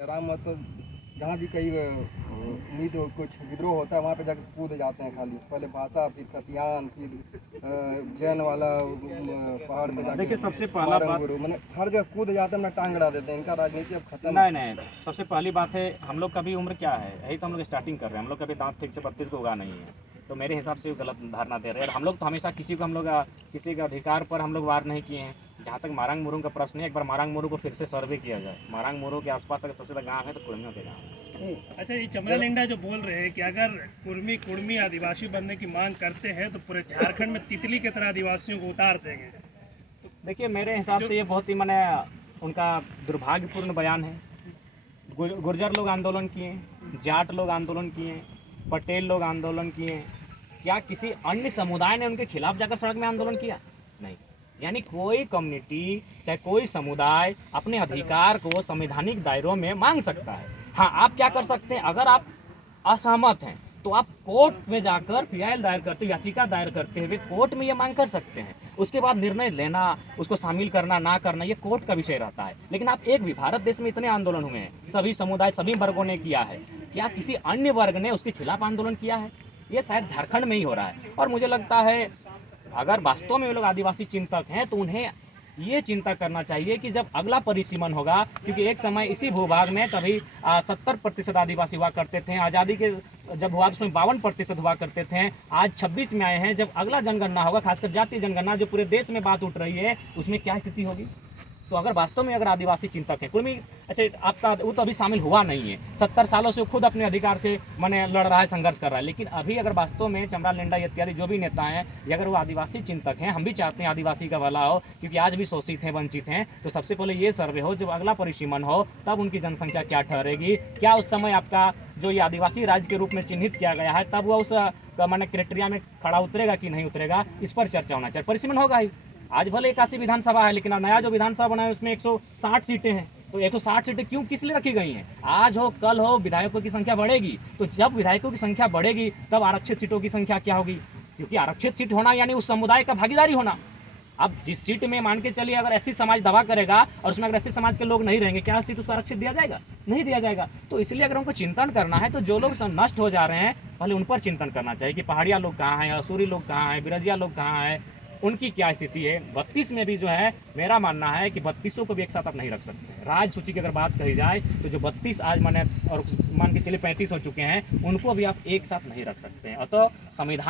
राम मत तो जहाँ भी कहीं उम्मीद हो कुछ विद्रोह होता है वहाँ पे जाकर कूद जाते हैं। खाली पहले भाषा, फिर खतियान, फिर जैन वाला पहाड़ पे जाके देखिए सबसे पहला बात मैंने हर जगह कूद जाते हैं, अपना टांग अड़ा देते हैं। इनका राजनीति अब खत्म। नहीं, सबसे पहली बात है हम लोग का भी उम्र क्या है, यही तो हम लोग स्टार्टिंग कर रहे हैं। हम लोग कभी दांत ठीक से 32 को उगा नहीं है, तो मेरे हिसाब से गलत धारणा दे रहे हैं। हम लोग तो हमेशा किसी को किसी के अधिकार पर हम लोग वार नहीं किए हैं। जहाँ तक मारंग मुरुंग का प्रश्न है, एक बार मारंग मुरुंग को फिर से सर्वे किया जाए। मारंग मुरुंग के आसपास अगर सबसे ज़्यादा गाँव है तो कुर्मियों के गाँव। अच्छा, ये चमरा लिंडा जो बोल रहे हैं कि अगर कुर्मी आदिवासी बनने की मांग करते हैं तो पूरे झारखंड में तितली की तरह आदिवासियों को उतार देंगे। देखिए मेरे हिसाब से ये बहुत ही मैंने उनका दुर्भाग्यपूर्ण बयान है। गुर्जर लोग आंदोलन किए, जाट लोग आंदोलन किए, पटेल लोग आंदोलन किए, क्या किसी अन्य समुदाय ने उनके खिलाफ जाकर सड़क में आंदोलन किया? नहीं। यानी कोई कम्युनिटी चाहे कोई समुदाय अपने अधिकार को संवैधानिक दायरों में मांग सकता है। हाँ, आप क्या कर सकते हैं, अगर आप असहमत हैं तो आप कोर्ट में जाकर फियाल दायर करते, याचिका दायर करते हुए कोर्ट में ये मांग कर सकते हैं। उसके बाद निर्णय लेना, उसको शामिल करना ना करना, ये कोर्ट का विषय रहता है। लेकिन आप एक भी, भारत देश में इतने आंदोलन हुए हैं, सभी समुदाय सभी वर्गों ने किया है, क्या किसी अन्य वर्ग ने उसके खिलाफ आंदोलन किया है? ये शायद झारखंड में ही हो रहा है। और मुझे लगता है अगर वास्तव में वे लोग आदिवासी चिंतक हैं तो उन्हें ये चिंता करना चाहिए कि जब अगला परिसीमन होगा, क्योंकि एक समय इसी भूभाग में कभी 70% आदिवासी हुआ करते थे, आज़ादी के जब हुआ तो उसमें 52% हुआ करते थे, आज 26 में आए हैं। जब अगला जनगणना होगा, खासकर जातीय जनगणना जो पूरे देश में बात उठ रही है, उसमें क्या स्थिति होगी? तो अगर वास्तव में अगर आदिवासी चिंतक है कुर्मी, अच्छा आपका वो तो अभी शामिल हुआ नहीं है, 70 सालों से खुद अपने अधिकार से मैंने लड़ रहा है, संघर्ष कर रहा है। लेकिन अभी अगर वास्तव में चमरा लिंडा इत्यादि जो भी नेता हैं, ये अगर वो आदिवासी चिंतक हैं, हम भी चाहते हैं आदिवासी का भला हो, क्योंकि आज भी शोषित हैं, वंचित हैं, तो सबसे पहले ये सर्वे हो, जब अगला परिसीमन हो तब उनकी जनसंख्या क्या ठहरेगी, क्या उस समय आपका जो ये आदिवासी राज्य के रूप में चिन्हित किया गया है तब वह उस मैंने क्राइटेरिया में खड़ा उतरेगा कि नहीं उतरेगा, इस पर चर्चा होना चाहिए। परिसीमन होगा ही। आज भले 81 विधानसभा है, लेकिन नया जो विधानसभा बना है उसमें 160 सीटें हैं। तो 160 सीटें क्यों, किस लिए रखी गई हैं? आज हो कल हो विधायकों की संख्या बढ़ेगी, तो जब विधायकों की संख्या बढ़ेगी तब आरक्षित सीटों की संख्या क्या होगी? क्योंकि आरक्षित सीट होना यानी उस समुदाय का भागीदारी होना। अब जिस सीट में मान के चलिए अगर एससी समाज दवा करेगा और उसमें अगर एससी समाज के लोग नहीं रहेंगे, क्या सीट उसको आरक्षित दिया जाएगा? नहीं दिया जाएगा। तो इसलिए अगर उनको चिंतन करना है तो जो लोग नष्ट हो जा रहे हैं पहले उन पर चिंतन करना चाहिए कि पहाड़िया लोग कहाँ हैं, असूरी लोग कहाँ हैं, बिरजिया लोग कहाँ हैं, उनकी क्या स्थिति है। 32 में भी जो है मेरा मानना है कि 32 को भी एक साथ आप नहीं रख सकते। राज सूची की अगर बात कही जाए तो जो 32 आज माने और मान के चलिए 35 हो चुके हैं, उनको भी आप एक साथ नहीं रख सकते हैं। अतः संविधान